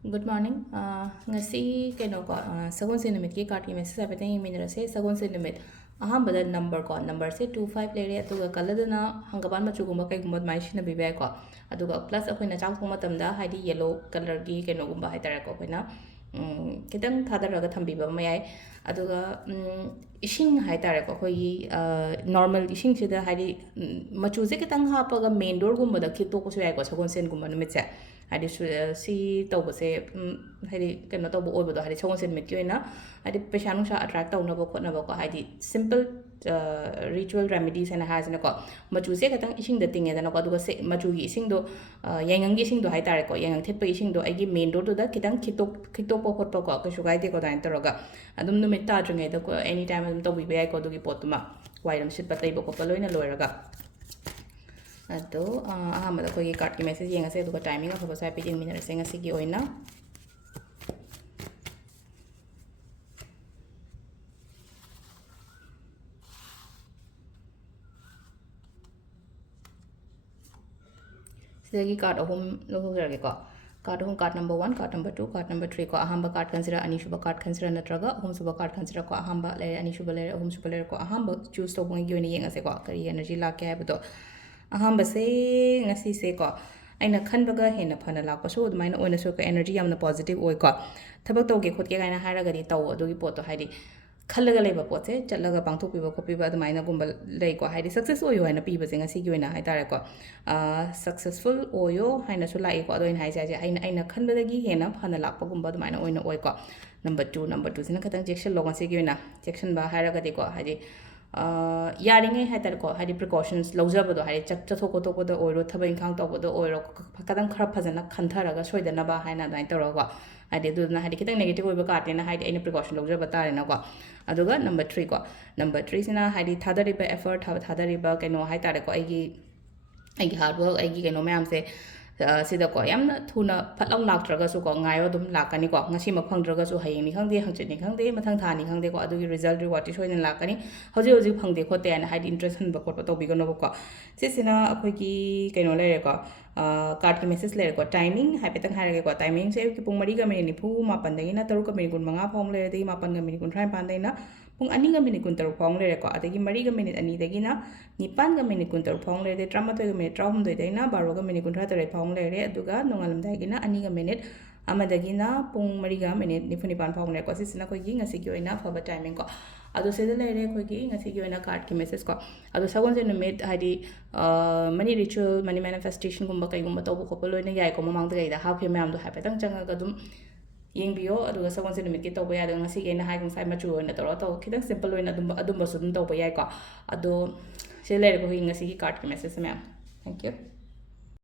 Good morning. Ngasi keno ko sagon se numit ki card ki message abe tang email se sagon se numit ahambada number se 25 lere atuga kaladana hangaban machu gumba kai gumba mai shina bibe ko aduga plus akoina chak thong matam da haidi yellow color ki keno gumba haitara ko koina kitang thadaraga thambiba mayai aduga ising haitara ko koi normal ising sida haidi machu se kitang hapaga main door gumba da khito ko se ai ko sagon sen gumba numit se ꯍꯥꯏꯗꯤ ꯁꯤ ꯇꯧꯕꯁꯦ ꯍꯥꯏꯗꯤ ꯀꯩꯅꯣ ꯇꯧꯕ ꯑꯣꯏꯕꯗꯣ ꯍꯥꯏꯗꯤ ꯁꯒꯣꯜꯁꯦꯟ ꯅꯨꯃꯤꯠꯀꯤ ꯑꯣꯏꯅ ꯍꯥꯏꯗꯤ ꯄꯩꯁꯥ ꯅꯨꯡꯁꯥ ꯑꯦꯇ꯭ꯔꯦꯛ ꯇꯧꯅꯕ ꯈꯣꯠꯅꯕꯀꯣ ꯍꯥꯏꯗꯤ ꯁꯤꯝꯄꯜ ꯔꯤꯆꯨꯋꯦꯜ ꯔꯦꯃꯤꯗꯤꯁ ꯍꯥꯏꯅ ꯍꯥꯏꯔꯤꯁꯤꯅꯀꯣ ꯃꯆꯨꯁꯦ ꯈꯤꯇꯪ ꯏꯁꯤꯡꯗ ꯇꯤꯡꯉꯦꯗꯅꯀꯣ ꯑꯗꯨꯒ ꯃꯆꯨꯒꯤ ꯏꯁꯤꯡꯗꯣ ꯌꯥꯏꯉꯪꯒꯤ ꯏꯁꯤꯡꯗꯣ ꯍꯥꯏꯇꯥꯔꯦꯀꯣ ꯌꯥꯏꯉꯪ ꯊꯤꯠꯄ ꯏꯁꯤꯡꯗꯣ ꯑꯩꯒꯤ ꯃꯦꯟ ꯗꯣꯔꯗꯨꯗ ꯈꯤꯇꯪ ꯈꯤꯛꯇꯣꯛꯄ ꯈꯣꯠꯄꯀꯣ ꯀꯩꯁꯨ ꯀꯥꯏꯗꯦꯀꯣ ꯑꯗꯨꯃꯥꯏꯅ ꯇꯧꯔꯒ ꯑꯗꯨꯝ ꯅꯨꯃꯤꯠ ꯇꯥꯗ꯭ꯔꯤꯉꯩꯗꯀꯣ ꯑꯦꯅꯤ ꯇꯥꯏꯝ ꯑꯗꯨꯝ ꯇꯧꯕꯤꯕ ꯌꯥꯏꯀꯣ ꯑꯗꯨꯒꯤ ꯄꯣꯠꯇꯨꯃ ꯋꯥꯏꯔꯝ ꯁꯤꯠꯄ ꯇꯩꯕ ꯈꯣꯠꯄ ꯂꯣꯏꯅ ꯂꯣꯏꯔꯒ ꯑꯗꯣ ꯑꯍꯥꯟꯕꯗ ꯑꯩꯈꯣꯏꯒꯤ ꯀꯥꯔꯠꯀꯤ ꯃꯦꯁꯦꯖ ꯌꯦꯡꯉꯁꯦ ꯑꯗꯨꯒ ꯇꯥꯏꯃꯤꯡ ꯑꯐꯕꯁꯨ ꯍꯥꯏꯐꯦꯠ ꯌꯦꯡꯃꯤꯟꯅꯔꯁꯦ ꯉꯁꯤꯒꯤ ꯑꯣꯏꯅ ꯁꯤꯗꯒꯤ ꯀꯥꯔꯠ ꯑꯍꯨꯝ ꯂꯧꯊꯣꯛꯆꯔꯒꯦꯀꯣ ꯀꯥꯔꯠ ꯑꯍꯨꯝ card number 1 card number 2 card number 3 ꯀꯣ ꯑꯍꯥꯟꯕ ꯀꯥꯔꯠ ꯈꯟꯁꯤꯔ ꯑꯅꯤꯁꯨꯕ ꯀꯥꯔꯠ ꯈꯟꯁꯤꯔ ꯅꯠꯇ꯭ꯔꯒ ꯑꯍꯨꯝꯁꯨꯕ ꯀꯥꯔꯠ ꯈꯟꯁꯤꯔ ꯀꯣ ꯑꯍꯥꯟꯕ ꯂꯩꯔꯦ ꯑꯅꯤꯁꯨꯕ ꯂꯩꯔꯦ ꯑꯍꯨꯝꯁꯨꯕ ꯂꯩꯔꯦ ꯀꯣ ꯑꯍꯥꯟꯕ ꯆꯨꯁ ꯇꯧꯕꯉꯩꯒꯤ ꯑꯣꯏꯅ ꯌꯦꯡꯉꯁꯦꯀꯣ ꯀꯔꯤ 에너지 ꯂꯥꯛꯀꯦ ꯍꯥꯏꯕꯗꯣ ꯑꯍꯥꯟꯕꯁꯦ ꯉꯁꯤꯁꯦ ꯀꯣ ꯑꯩꯅ ꯈꯟꯕꯒ ꯍꯦꯟꯅ ꯐꯅ ꯂꯥꯛꯄꯁꯨ ꯑꯗꯨꯃꯥꯏꯅ ꯑꯣꯏꯅꯁꯨ 에너지 ꯌꯥꯝꯅ ꯄꯣꯖꯤꯇꯤቭ ꯑꯣꯏꯀꯣ ꯊꯕꯛ ꯇꯧꯒꯦ ꯈꯣꯠꯀꯦ ꯀꯥꯏꯅ ꯍꯥꯏꯔꯒꯗꯤ ꯇꯧ ꯑꯗꯨꯒꯤ ꯄꯣꯠꯇꯣ ꯍꯥꯏꯗꯤ ꯈꯜꯂꯒ ꯂꯩꯕ ꯄꯣꯠꯁꯦ ꯆꯠꯂꯒ ꯄꯥꯡꯊꯣꯛꯄꯤꯕ ꯈꯣꯠꯄꯤꯕ ꯑꯗꯨꯃꯥꯏꯅꯒꯨꯝꯕ ꯂꯩꯀꯣ ꯍꯥꯏꯗꯤ ꯁꯛꯁꯦꯁ ꯑꯣꯏꯌꯣ ꯍꯥꯏꯅ ꯄꯤꯕꯁꯦ ꯉꯁꯤꯒꯤ ꯑꯣꯏꯅ ꯍꯥꯏꯇꯥꯔꯦꯀꯣ ꯁꯛꯁꯦꯁꯐꯨꯜ ꯑꯣꯏꯌꯣ ꯍꯥꯏꯅꯁꯨ ꯂꯥꯛꯏꯀꯣ ꯑꯗꯣ ꯑꯩꯅ ꯍꯥꯏꯁꯦ ꯑꯩꯅ ꯈꯟꯕꯗꯒꯤ ꯍꯦꯟꯅ ꯐꯅ ꯂꯥꯛꯄꯒꯨꯝꯕ ꯑꯗꯨꯃꯥꯏꯅ ꯑꯣꯏꯅ ꯑꯣꯏꯀꯣ ꯅꯝꯕꯔ 2 ꯁꯤꯅ ꯈꯤꯇꯪ ꯆꯦꯛꯁꯤꯜꯂꯣ ꯉꯁꯤꯒꯤ ꯑꯣꯏꯅ ꯆꯦꯛꯁꯤꯟꯕ ꯍꯥꯏꯔꯒꯗꯤꯀꯣ ꯍꯥꯏꯗꯤ ꯌꯥꯔꯤꯉꯩ ꯍꯥꯏꯇꯥꯔꯦꯀꯣ ꯍꯥꯏꯗꯤ ꯄ꯭ꯔꯤꯀꯣꯁꯟꯁ ꯂꯧꯖꯕꯗꯣ ꯍꯥꯏꯗꯤ ꯆꯠꯊꯣꯛ ꯈꯣꯠꯇꯣꯛꯄꯗ ꯑꯣꯏꯔꯣ ꯊꯕꯛ ꯏꯪꯈꯥꯡ ꯇꯧꯕꯗ ꯑꯣꯏꯔో ꯈꯤꯇꯪ ꯈꯔ ꯐꯖꯅ ꯈꯟꯊꯔꯒ ꯁꯣꯏꯗꯅꯕ ꯍꯥꯏꯅ ꯑꯗꯨꯃꯥꯏꯅ ꯇꯧꯔꯒꯀꯣ ꯍꯥꯏꯗꯤ ꯑꯗꯨꯗꯨꯅ ꯍꯥꯏꯗꯤ ꯈꯤꯇꯪ ꯅꯦꯒꯦꯇꯤቭ ꯑꯣꯏꯕ ꯀꯥꯔꯠꯅꯦꯅ ꯍꯥꯏꯗꯤ ꯑꯩꯅ ꯄ꯭ꯔꯤꯀꯣꯁꯟ ꯂꯧꯖꯕ ꯇꯥꯔꯦꯅꯀꯣ ꯑꯗꯨꯒ ꯅꯝꯕꯔ 3 ꯀꯣ ꯅꯝꯕꯔ 3 ꯁꯤꯅ ꯍꯥꯏꯗꯤ ꯊꯥꯗꯔꯤꯕ ꯑꯦꯐꯔꯠ ꯊꯥꯗꯔꯤꯕ ꯀꯩꯅꯣ ꯍꯥꯏꯇꯥꯔꯦꯀꯣ ꯑꯩꯒꯤ ꯍꯥꯔꯗ ꯋꯥꯔꯛ ꯑꯩꯒꯤ ꯀꯩꯅꯣ ꯃꯌꯥꯝꯁꯦ ꯁꯤꯗꯀꯣ ꯌꯥꯝꯅ ꯊꯨꯅ ꯐꯠꯂꯥꯎ ꯂꯥꯛꯇ꯭ꯔꯒꯁꯨꯀꯣ ꯉꯥꯏꯌꯣ ꯑꯗꯨꯝ ꯂꯥꯛꯀꯅꯤꯀꯣ ꯉꯁꯤꯃꯛ ꯐꯪꯗ꯭ꯔꯒꯁꯨ ꯍꯌꯦꯡꯅꯤ ꯈꯪꯗꯦ ꯍꯪꯆꯤꯠꯅꯤ ꯈꯪꯗꯦ ꯃꯊꯪ ꯊꯥꯅꯤ ꯈꯪꯗꯦꯀꯣ ꯑꯗꯨꯒꯤ ꯔꯤꯖꯜꯠ ꯔꯤꯋꯥꯔꯗꯇꯤ ꯁꯣꯏꯗꯅ ꯂꯥꯛꯀꯅꯤ ꯍꯧꯖꯤꯛ ꯍꯧꯖꯤꯛ ꯐꯪꯗꯦ ꯈꯣꯠꯇꯦ ꯍꯥꯏꯅ ꯍꯥꯏꯗꯤ ꯏꯟꯇꯔꯦꯁ ꯍꯟꯕ ꯈꯣꯠꯄ ꯇꯧꯕꯤꯒꯅꯣꯕꯀꯣ ꯁꯤꯁꯤꯅ ꯑꯩꯈꯣꯏꯒꯤ ꯀꯩꯅꯣ ꯂꯩꯔꯦꯀꯣ ꯀꯥꯔꯠꯀꯤ ꯃꯦꯁꯦꯖ ꯂꯩꯔꯦꯀꯣ ꯇꯥꯏꯃꯤꯡ ꯍꯥꯏꯐꯦꯠꯇꯪ ꯍꯥꯏꯔꯒꯦꯀꯣ ꯇꯥꯏꯃꯤꯡꯁꯦ ꯑꯌꯨꯛꯀꯤ ꯄꯨꯡ 4ꯒ ꯃꯤꯅꯤꯠ 9:45ꯗꯒꯤꯅ 3ꯒ ꯃꯤꯅꯤꯠ 35 ꯐꯥꯎ ꯂꯩꯔꯦ ꯑꯗꯒꯤ 8ꯒ ꯃꯤꯅꯤꯠ 35ꯗꯒꯤꯅ ꯄꯨꯡ 2ꯒ ꯃꯤꯅꯤꯠ 23 ꯐꯥꯎ ꯂꯩꯔꯦꯀꯣ ꯑꯗꯒꯤ 4ꯒ ꯃꯤꯅꯤꯠ 2ꯗꯒꯤꯅ 9ꯒ ꯃꯤꯅꯤꯠ 23 ꯐꯥꯎ ꯂꯩꯔꯦ 13ꯒ ꯃꯤꯅꯤꯠ 18ꯗꯒꯤꯅ 12ꯒ ꯃꯤꯅꯤꯠ 38 ꯐꯥꯎ ꯂꯩꯔꯦ ꯑꯗꯨꯒ ꯅꯣꯡꯉꯥꯜꯂꯝꯗꯥꯏꯒꯤꯅ 2ꯒ ꯃꯤꯅꯤꯠ ꯑꯃꯗꯒꯤꯅ ꯄꯨꯡ 4ꯒ ꯃꯤꯅꯤꯠ 94 ꯐꯥꯎꯅꯦꯀꯣ ꯁꯤꯁꯤꯅ ꯑꯩꯈꯣꯏꯒꯤ ꯉꯁꯤꯒꯤ ꯑꯣꯏꯅ ꯑꯐꯕ ꯇꯥꯏꯃꯤꯡ ꯀꯣ ꯑꯗꯣ ꯁꯤꯗ ꯂꯩꯔꯦ ꯑꯩꯈꯣꯏꯒꯤ ꯉꯁꯤꯒꯤ ꯑꯣꯏꯅ ꯀꯥꯔꯠꯀꯤ ꯃꯦꯁꯦꯖ ꯀꯣ ꯑꯗꯣ ꯁꯒꯣꯜꯁꯦꯟ ꯅꯨꯃꯤꯠ ꯍꯥꯏꯗꯤ ꯃꯅꯤ ꯔꯤꯆꯨꯋꯦꯜ ꯃꯅꯤ ꯃꯦꯅꯤꯐꯦꯁꯇꯦꯁꯟꯒꯨꯝꯕ ꯀꯩꯒꯨꯝꯕ ꯇꯧꯕ ꯈꯣꯠꯄ ꯂꯣꯏꯅ ꯌꯥꯏꯀꯣ ꯃꯃꯥꯡꯗ ꯀꯩꯗ ꯍꯥꯞꯈꯤꯕ ꯃꯌꯥꯝꯗꯣ ꯍꯥꯏꯐꯦꯠꯇꯪ ꯆꯪꯉꯒ ꯑꯗꯨꯝ ꯌꯦꯡꯕꯤꯌꯣ ꯑꯗꯨꯒ ꯁꯒꯣꯜꯁꯦꯟ ꯅꯨꯃꯤꯠꯀꯤ ꯇꯧꯕ ꯌꯥꯗꯣ ꯉꯁꯤꯒꯤ ꯑꯩꯅ ꯍꯥꯏꯕ ꯉꯁꯥꯏ ꯃꯆꯨ ꯑꯣꯏꯅ ꯇꯧꯔꯒ ꯈꯤꯇꯪ ꯁꯤꯝꯄꯜ ꯑꯣꯏꯅ ꯑꯗꯨꯝꯕꯁꯨ ꯑꯗꯨꯝ ꯇꯧꯕ ꯌꯥꯏꯀꯣ ꯑꯗꯣ ꯁꯤꯗ ꯂꯩꯔꯦ ꯑꯩꯈꯣꯏꯒꯤ ꯉꯁꯤꯒꯤ ꯀꯥꯔꯠꯀꯤ ꯃꯦꯁꯦꯖ ꯃꯌꯥꯝ ꯊꯦꯡꯛ ꯌꯨ